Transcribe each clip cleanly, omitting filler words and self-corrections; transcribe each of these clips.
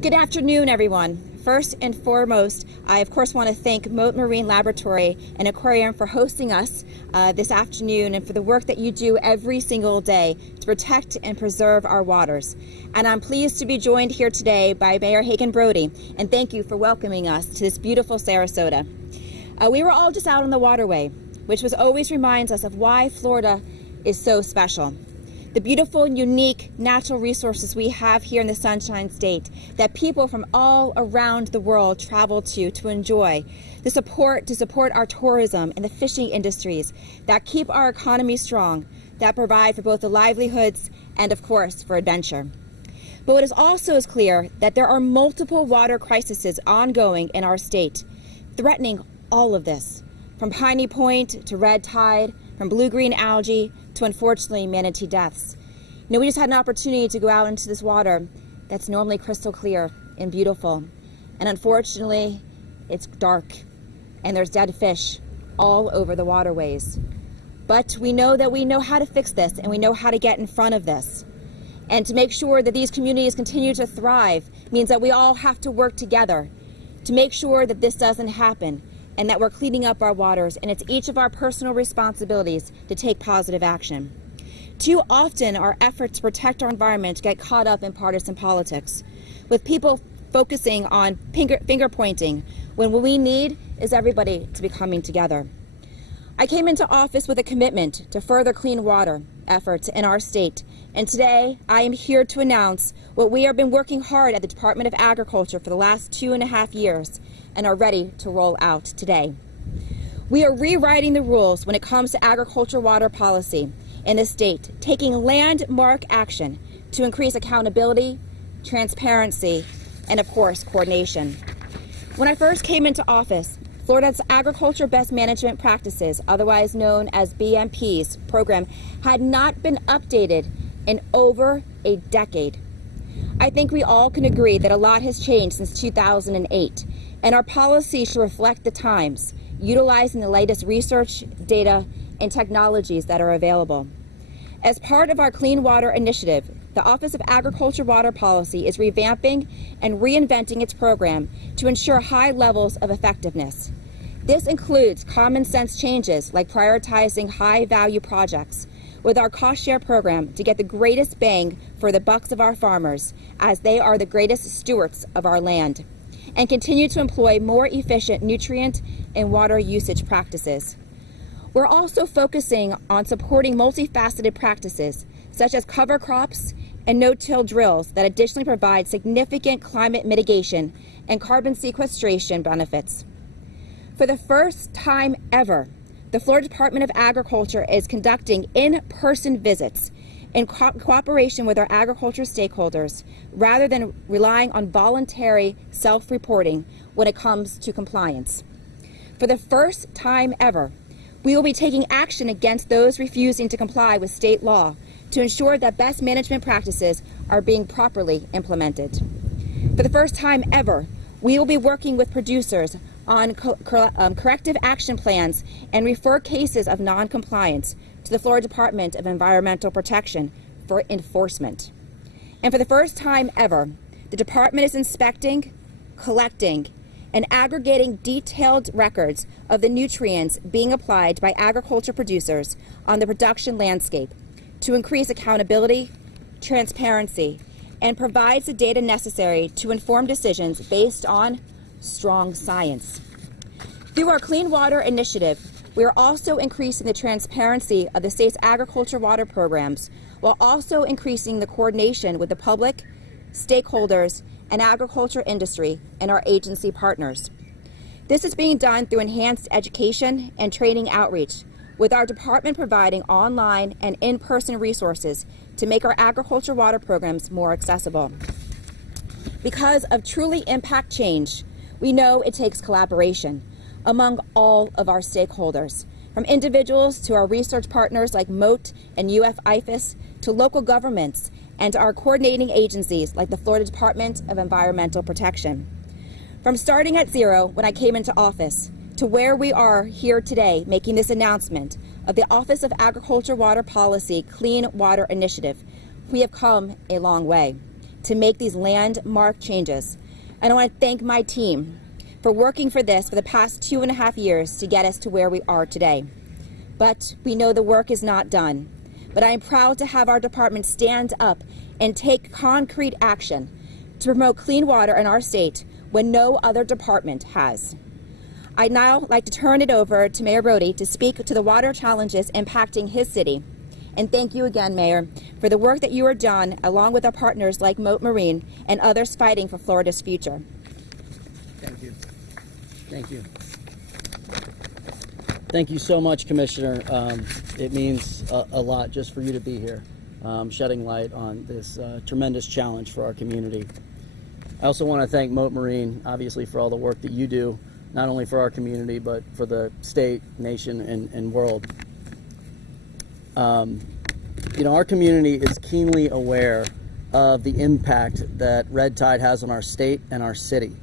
Good afternoon, everyone. First and foremost, I of course want to thank Mote Marine Laboratory and Aquarium for hosting us this afternoon and for the work that you do every single day to protect and preserve our waters. And I'm pleased to be joined here today by Mayor Hagan Brody, and thank you for welcoming us to this beautiful Sarasota. We were all just out on the waterway, which always reminds us of why Florida is so special. The beautiful and unique natural resources we have here in the Sunshine State that people from all around the world travel to enjoy, to support our tourism and the fishing industries that keep our economy strong, that provide for both the livelihoods and, of course, for adventure. But what is also is clear that there are multiple water crises ongoing in our state, threatening all of this, from Piney Point to red tide, from blue-green algae to, unfortunately, manatee deaths. You know, we just had an opportunity to go out into this water that's normally crystal clear and beautiful. And unfortunately, it's dark and there's dead fish all over the waterways. But we know that we know how to fix this and we know how to get in front of this. And to make sure that these communities continue to thrive means that we all have to work together to make sure that this doesn't happen, and that we're cleaning up our waters, and it's each of our personal responsibilities to take positive action. Too often, our efforts to protect our environment get caught up in partisan politics, with people focusing on finger pointing, when what we need is everybody to be coming together. I came into office with a commitment to further clean water efforts in our state, and today I am here to announce what we have been working hard at the Department of Agriculture for the last 2.5 years, and are ready to roll out today. We are rewriting the rules when it comes to agriculture water policy in the state, taking landmark action to increase accountability, transparency, and of course, coordination. When I first came into office, Florida's Agriculture Best Management Practices, otherwise known as BMP's program, had not been updated in over a decade. I think we all can agree that a lot has changed since 2008. And our policy should reflect the times, utilizing the latest research, data, and technologies that are available. As part of our Clean Water Initiative, the Office of Agriculture Water Policy is revamping and reinventing its program to ensure high levels of effectiveness. This includes common sense changes like prioritizing high-value projects with our cost share program to get the greatest bang for the bucks of our farmers, as they are the greatest stewards of our land, and continue to employ more efficient nutrient and water usage practices. We're also focusing on supporting multifaceted practices, such as cover crops and no-till drills that additionally provide significant climate mitigation and carbon sequestration benefits. For the first time ever, the Florida Department of Agriculture is conducting in-person visits in cooperation with our agriculture stakeholders, rather than relying on voluntary self-reporting when it comes to compliance. For the first time ever, we will be taking action against those refusing to comply with state law to ensure that best management practices are being properly implemented. For the first time ever, we will be working with producers on corrective action plans and refer cases of non-compliance to the Florida Department of Environmental Protection for enforcement. And for the first time ever, the department is inspecting, collecting, and aggregating detailed records of the nutrients being applied by agriculture producers on the production landscape to increase accountability, transparency, and provides the data necessary to inform decisions based on strong science. Through our Clean Water Initiative, we are also increasing the transparency of the state's agriculture water programs, while also increasing the coordination with the public, stakeholders, and agriculture industry and our agency partners. This is being done through enhanced education and training outreach, with our department providing online and in-person resources to make our agriculture water programs more accessible. Because of truly impact change, we know it takes collaboration among all of our stakeholders, from individuals to our research partners like Mote and UF-IFAS, to local governments and our coordinating agencies like the Florida Department of Environmental Protection. From starting at zero when I came into office to where we are here today making this announcement of the Office of Agriculture Water Policy Clean Water Initiative, we have come a long way. to make these landmark changes. And I want to thank my team for working for this for the past 2.5 years to get us to where we are today. But we know the work is not done. But I am proud to have our department stand up and take concrete action to promote clean water in our state when no other department has. I'd now like to turn it over to Mayor Brody to speak to the water challenges impacting his city. And thank you again, Mayor, for the work that you are done along with our partners like Moat Marine and others fighting for Florida's future. Thank you. Thank you. Thank you so much, Commissioner. It means a lot just for you to be here, shedding light on this tremendous challenge for our community. I also want to thank Moat Marine, obviously, for all the work that you do, not only for our community, but for the state, nation, and world. Our community is keenly aware of the impact that red tide has on our state and our city.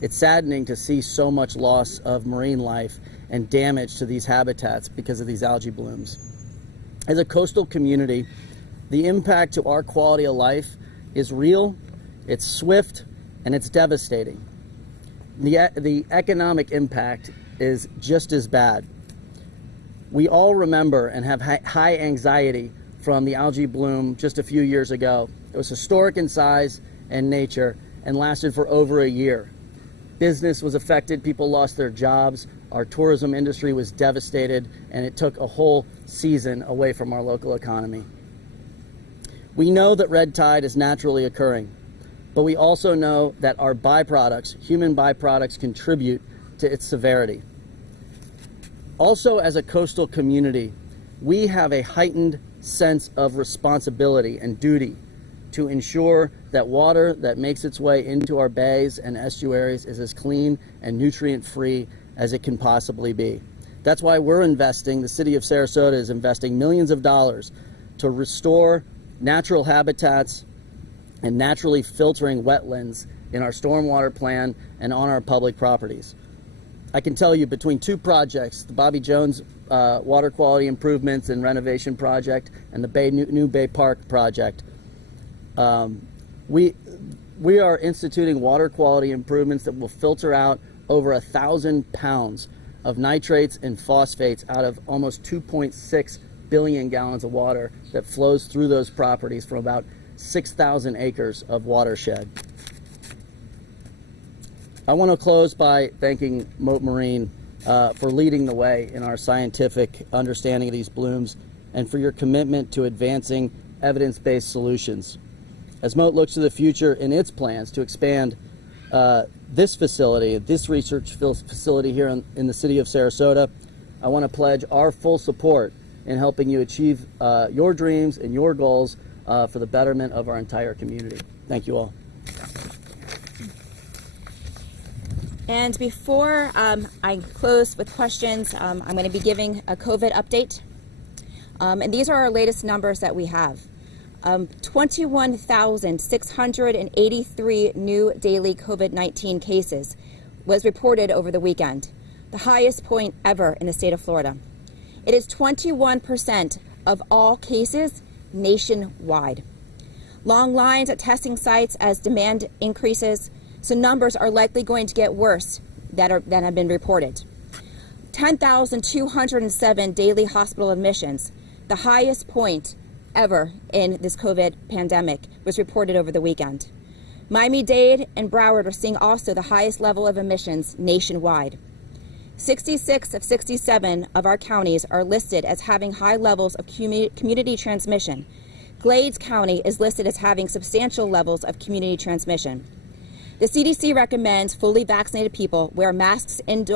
It's saddening to see so much loss of marine life and damage to these habitats because of these algae blooms. As a coastal community, the impact to our quality of life is real, it's swift, and it's devastating. The economic impact is just as bad. We all remember and have high anxiety from the algae bloom just a few years ago. It was historic in size and nature and lasted for over a year. Business was affected, people lost their jobs, our tourism industry was devastated, and it took a whole season away from our local economy. We know that red tide is naturally occurring, but we also know that our byproducts, human byproducts, contribute to its severity. Also, as a coastal community, we have a heightened sense of responsibility and duty to ensure that water that makes its way into our bays and estuaries is as clean and nutrient-free as it can possibly be. That's why the city of Sarasota is investing millions of dollars to restore natural habitats and naturally filtering wetlands in our stormwater plan and on our public properties. I can tell you, between two projects, the Bobby Jones water quality improvements and renovation project and the New Bay Park project, we are instituting water quality improvements that will filter out over 1,000 pounds of nitrates and phosphates out of almost 2.6 billion gallons of water that flows through those properties from about 6,000 acres of watershed. I want to close by thanking Moat Marine for leading the way in our scientific understanding of these blooms and for your commitment to advancing evidence-based solutions. As Moat looks to the future in its plans to expand this facility, this research facility here in the city of Sarasota, I want to pledge our full support in helping you achieve your dreams and your goals for the betterment of our entire community. Thank you all. And before I close with questions, I'm going to be giving a COVID update. And these are our latest numbers that we have. 21,683 new daily COVID-19 cases was reported over the weekend, the highest point ever in the state of Florida. It is 21% of all cases nationwide. Long lines at testing sites as demand increases, so numbers are likely going to get worse that have been reported. 10,207 daily hospital admissions, the highest point ever in this COVID pandemic, was reported over the weekend. Miami-Dade and Broward are seeing also the highest level of admissions nationwide. 66 of 67 of our counties are listed as having high levels of community transmission. Glades County is listed as having substantial levels of community transmission. The CDC recommends fully vaccinated people wear masks in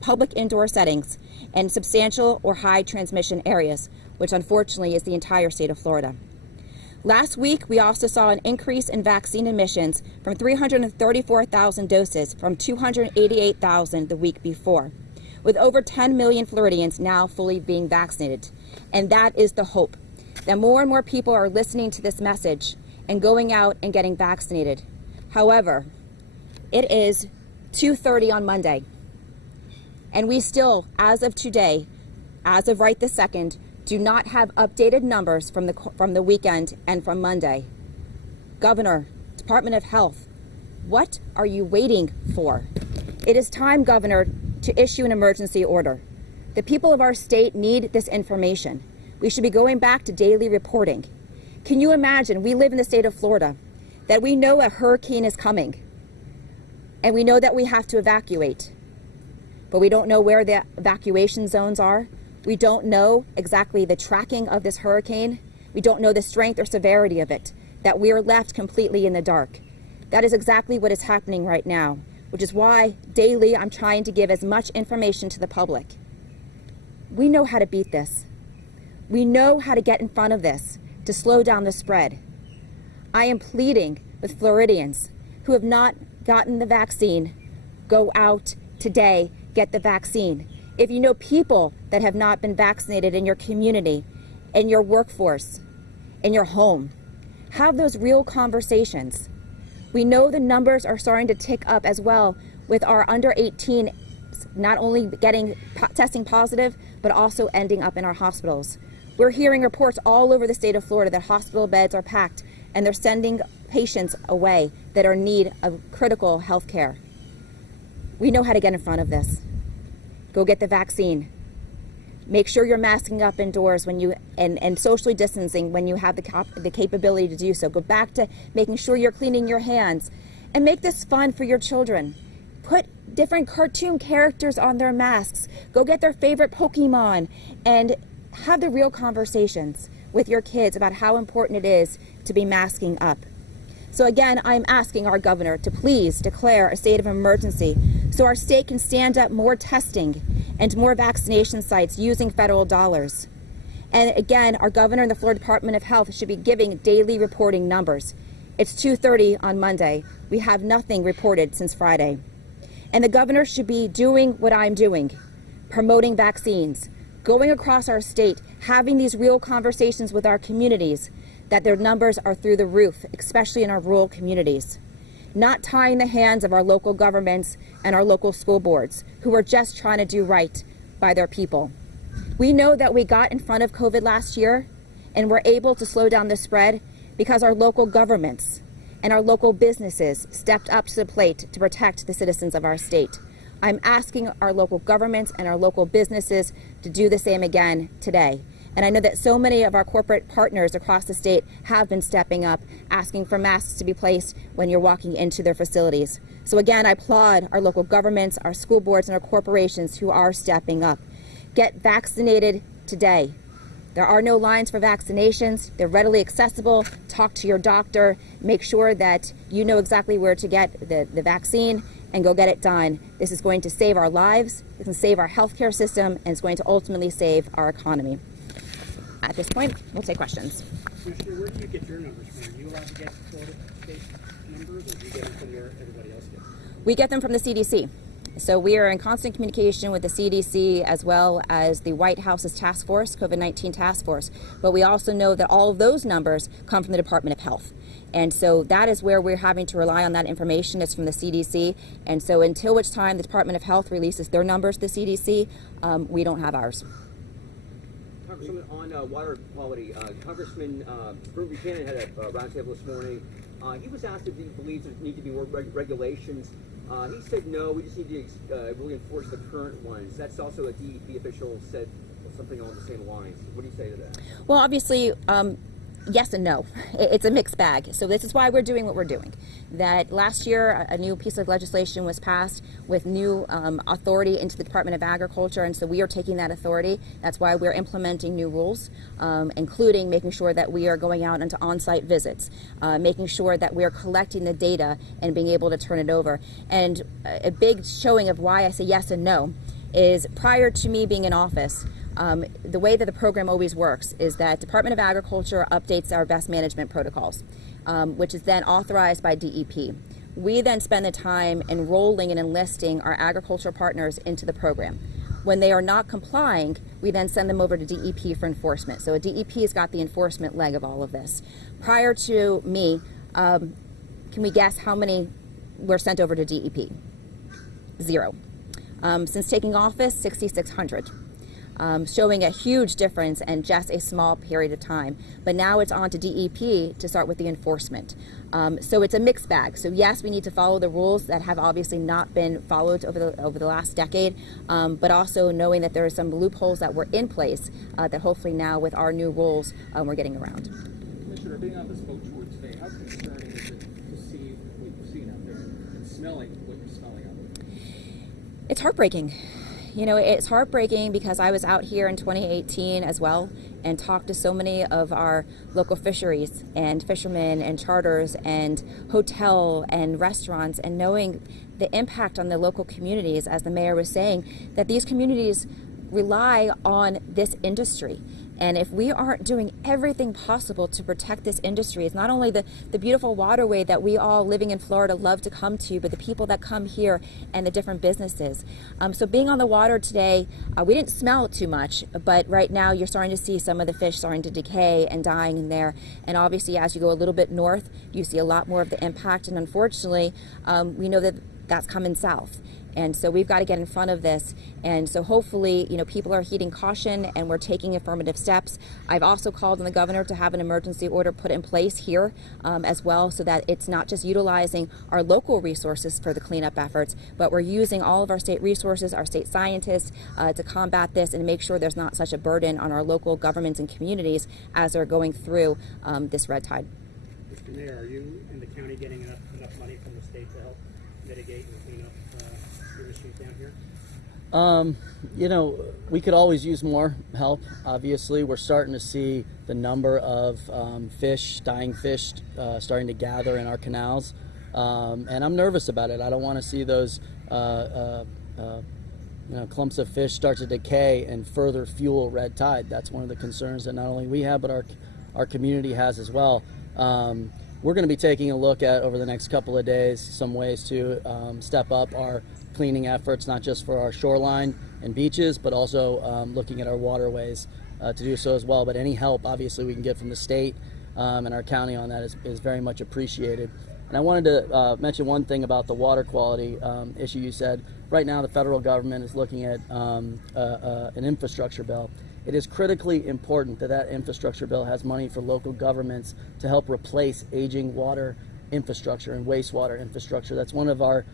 public indoor settings and substantial or high transmission areas, which unfortunately is the entire state of Florida. Last week, we also saw an increase in vaccine admissions from 334,000 doses from 288,000 the week before, with over 10 million Floridians now fully being vaccinated. And that is the hope, that more and more people are listening to this message and going out and getting vaccinated. However, it is 2:30 on Monday, and we still, as of today, as of right this second, do not have updated numbers from the weekend and from Monday. Governor, Department of Health, what are you waiting for? It is time, Governor, to issue an emergency order. The people of our state need this information. We should be going back to daily reporting. Can you imagine, we live in the state of Florida, that we know a hurricane is coming, and we know that we have to evacuate, but we don't know where the evacuation zones are. We don't know exactly the tracking of this hurricane. We don't know the strength or severity of it, that we are left completely in the dark. That is exactly what is happening right now, which is why daily I'm trying to give as much information to the public. We know how to beat this. We know how to get in front of this to slow down the spread. I am pleading with Floridians who have not gotten the vaccine, go out today, get the vaccine. If you know people that have not been vaccinated in your community, in your workforce, in your home, have those real conversations. We know the numbers are starting to tick up as well with our under 18 not only getting testing positive, but also ending up in our hospitals. We're hearing reports all over the state of Florida that hospital beds are packed and they're sending patients away that are in need of critical health care. We know how to get in front of this. Go get the vaccine. Make sure you're masking up indoors when you and socially distancing when you have the capability to do so. Go back to making sure you're cleaning your hands, and make this fun for your children. Put different cartoon characters on their masks. Go get their favorite Pokemon and have the real conversations with your kids about how important it is to be masking up. So again, I'm asking our governor to please declare a state of emergency so our state can stand up more testing and more vaccination sites using federal dollars. And again, our governor and the Florida Department of Health should be giving daily reporting numbers. It's 2:30 on Monday. We have nothing reported since Friday. And the governor should be doing what I'm doing, promoting vaccines, going across our state, having these real conversations with our communities, that their numbers are through the roof, especially in our rural communities. Not tying the hands of our local governments and our local school boards, who are just trying to do right by their people. We know that we got in front of COVID last year and were able to slow down the spread because our local governments and our local businesses stepped up to the plate to protect the citizens of our state. I'm asking our local governments and our local businesses to do the same again today. And I know that so many of our corporate partners across the state have been stepping up, asking for masks to be placed when you're walking into their facilities. So again, I applaud our local governments, our school boards, and our corporations who are stepping up. Get vaccinated today. There are no lines for vaccinations. They're readily accessible. Talk to your doctor. Make sure that you know exactly where to get the vaccine and go get it done. This is going to save our lives, it can save our healthcare system, and it's going to ultimately save our economy. At this point, we'll take questions. Commissioner, where do you get your numbers from? Are you allowed to get Florida state numbers, or do you get them from where everybody else gets them? We get them from the CDC. So we are in constant communication with the CDC as well as the White House's task force, COVID-19 task force. But we also know that all of those numbers come from the Department of Health. And so that is where we're having to rely on that information. It's from the CDC. And so until which time the Department of Health releases their numbers to the CDC, we don't have ours. Congressman, on water quality, Congressman Bruce Buchanan had a roundtable this morning. He was asked if he believes there need to be more regulations. He said no, we just need to really enforce the current ones. That's also a DEP official said something along the same lines. What do you say to that? Well, obviously, yes and no. It's a mixed bag. So this is why we're doing what we're doing. That last year, a new piece of legislation was passed with new authority into the Department of Agriculture, and so we are taking that authority. That's why we're implementing new rules, including making sure that we are going out into on-site visits, making sure that we are collecting the data and being able to turn it over. And a big showing of why I say yes and no is prior to me being in office, the way that the program always works is that Department of Agriculture updates our best management protocols, which is then authorized by DEP. We then spend the time enrolling and enlisting our agricultural partners into the program. When they are not complying, we then send them over to DEP for enforcement. So DEP has got the enforcement leg of all of this. Prior to me, can we guess how many were sent over to DEP? 0. Since taking office, 6,600. showing a huge difference in just a small period of time. But now it's on to DEP to start with the enforcement. So it's a mixed bag. So yes, we need to follow the rules that have obviously not been followed over the last decade, but also knowing that there are some loopholes that were in place that hopefully now with our new rules we're getting around. Commissioner, being on this boat tour today, how concerning is it to see what you've seen out there and smelling what you're smelling out there? It's heartbreaking. You know, it's heartbreaking because I was out here in 2018 as well and talked to so many of our local fisheries and fishermen and charters and hotel and restaurants, and knowing the impact on the local communities, as the mayor was saying, that these communities rely on this industry. And if we aren't doing everything possible to protect this industry, it's not only the beautiful waterway that we all living in Florida love to come to, but the people that come here and the different businesses. So being on the water today, we didn't smell it too much, but right now you're starting to see some of the fish starting to decay and dying in there. And obviously as you go a little bit north, you see a lot more of the impact. And unfortunately, we know that that's coming south. And so we've got to get in front of this. And so hopefully, you know, people are heeding caution and we're taking affirmative steps. I've also called on the governor to have an emergency order put in place here as well, so that it's not just utilizing our local resources for the cleanup efforts, but we're using all of our state resources, our state scientists to combat this and make sure there's not such a burden on our local governments and communities as they're going through this red tide. Mr. Mayor, are you and the county getting enough money from the state to help mitigate and clean up your issues down here? You know, we could always use more help. Obviously, we're starting to see the number of dying fish starting to gather in our canals, and I'm nervous about it. I don't want to see those clumps of fish start to decay and further fuel red tide. That's one of the concerns that not only we have, but our community has as well. We're going to be taking a look at, over the next couple of days, some ways to step up our cleaning efforts, not just for our shoreline and beaches, but also looking at our waterways to do so as well. But any help, obviously, we can get from the state and our county on that is very much appreciated. And I wanted to mention one thing about the water quality issue you said. Right now, the federal government is looking at an infrastructure bill. It is critically important that infrastructure bill has money for local governments to help replace aging water infrastructure and wastewater infrastructure. That's one of our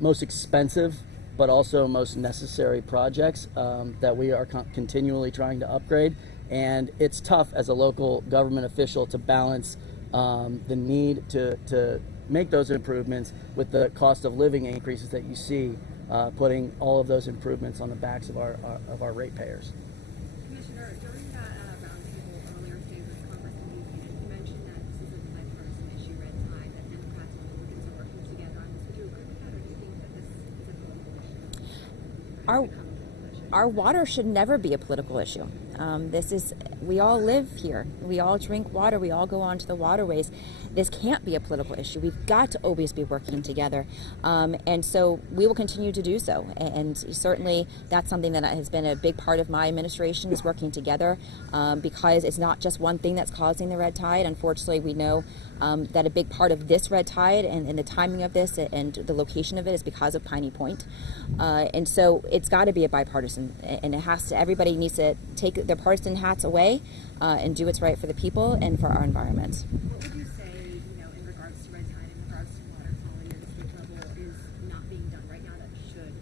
most expensive but also most necessary projects that we are continually trying to upgrade. And it's tough as a local government official to balance the need to make those improvements with the cost of living increases that you see, putting all of those improvements on the backs of our ratepayers. Commissioner, during that roundtable earlier today with Congressman Buchanan, you mentioned that this is a bipartisan issue, red tide, that Democrats and Republicans are working together on this. Would you agree with that, or do you think that this is a political issue? Our water should never be a political issue. We all live here. We all drink water. We all go onto the waterways. This can't be a political issue. We've got to always be working together. And so we will continue to do so. And certainly that's something that has been a big part of my administration, is working together, because it's not just one thing that's causing the red tide. Unfortunately, we know that a big part of this red tide and the timing of this and the location of it is because of Piney Point. And so it's got to be a bipartisan, and everybody needs to take their partisan hats away and do what's right for the people and for our environment. What would you say, in regards to red tide, in regards to water quality at the state level, is not being done right now that should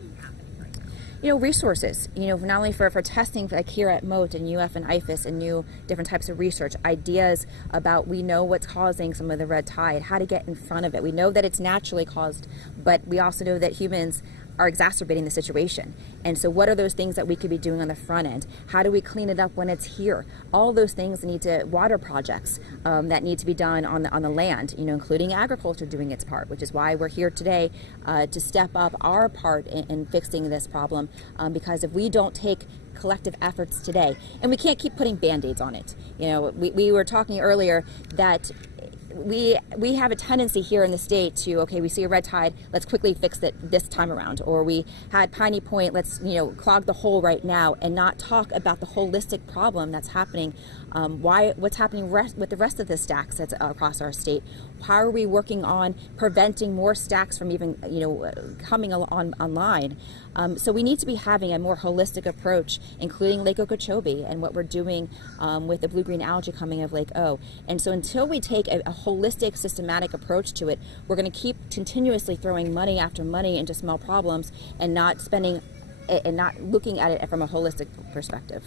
be happening right now? Resources, not only for testing like here at Moat and UF and IFAS and new different types of research, ideas about, we know what's causing some of the red tide, how to get in front of it. We know that it's naturally caused, but we also know that humans are exacerbating the situation. And so what are those things that we could be doing on the front end? How do we clean it up when it's here? All those things water projects that need to be done on the land, including agriculture doing its part, which is why we're here today to step up our part in fixing this problem, because if we don't take collective efforts today, and we can't keep putting Band-Aids on it. We were talking earlier that we have a tendency here in the state to, okay, we see a red tide, let's quickly fix it this time around, or we had Piney Point, let's clog the hole right now, and not talk about the holistic problem that's happening. What's happening with the rest of the stacks that's across our state? How are we working on preventing more stacks from even coming online? So we need to be having a more holistic approach, including Lake Okeechobee and what we're doing with the blue-green algae coming of Lake O. And so until we take a holistic, systematic approach to it, we're going to keep continuously throwing money after money into small problems and not spending and not looking at it from a holistic perspective.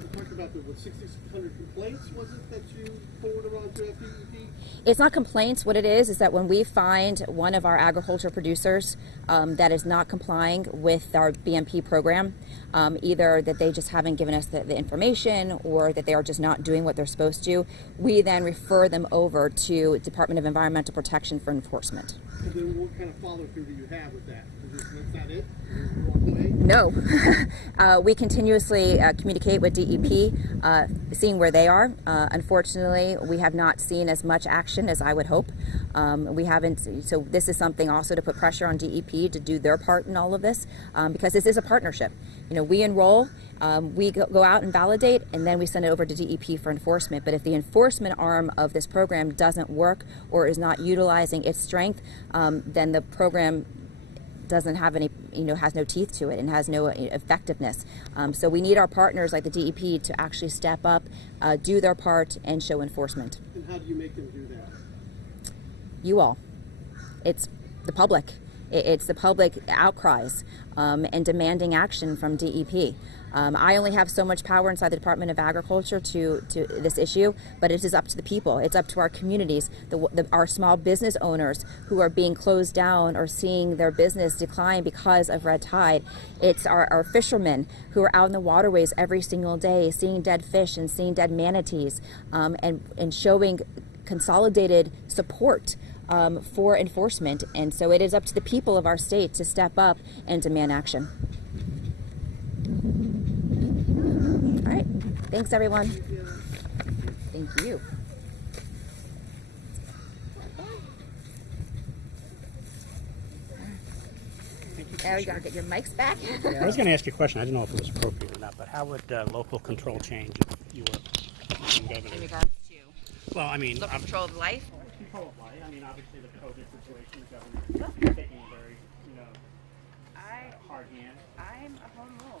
You talked about the 6,600 complaints, was it, that you forwarded on to FDEP? It's not complaints. What it is that when we find one of our agriculture producers that is not complying with our BMP program, either that they just haven't given us the information or that they are just not doing what they're supposed to, we then refer them over to Department of Environmental Protection for enforcement. And then what kind of follow-through do you have with that? Is that it? You walk away? No. We continuously communicate with DEP, seeing where they are. Unfortunately, we have not seen as much action as I would hope. We haven't, so this is something also to put pressure on DEP to do their part in all of this, because this is a partnership. We enroll, we go out and validate, and then we send it over to DEP for enforcement. But if the enforcement arm of this program doesn't work or is not utilizing its strength, then the program doesn't have any, has no teeth to it and has no effectiveness. So we need our partners like the DEP to actually step up, do their part, and show enforcement. And how do you make them do that? You all. It's the public. It's the public outcries and demanding action from DEP. I only have so much power inside the Department of Agriculture to this issue, but it is up to the people. It's up to our communities, our small business owners who are being closed down or seeing their business decline because of red tide. It's our fishermen who are out in the waterways every single day, seeing dead fish and seeing dead manatees, and showing consolidated support for enforcement. And so it is up to the people of our state to step up and demand action. All right. Thanks, everyone. Thank you. Now you gotta get your mics back. I was going to ask you a question. I didn't know if it was appropriate or not, but how would local control change if you were governor? In regards to Well, I mean, local control of life. control of life. I mean, obviously the COVID situation, the governor taking a very, hard hand. I'm a home rule.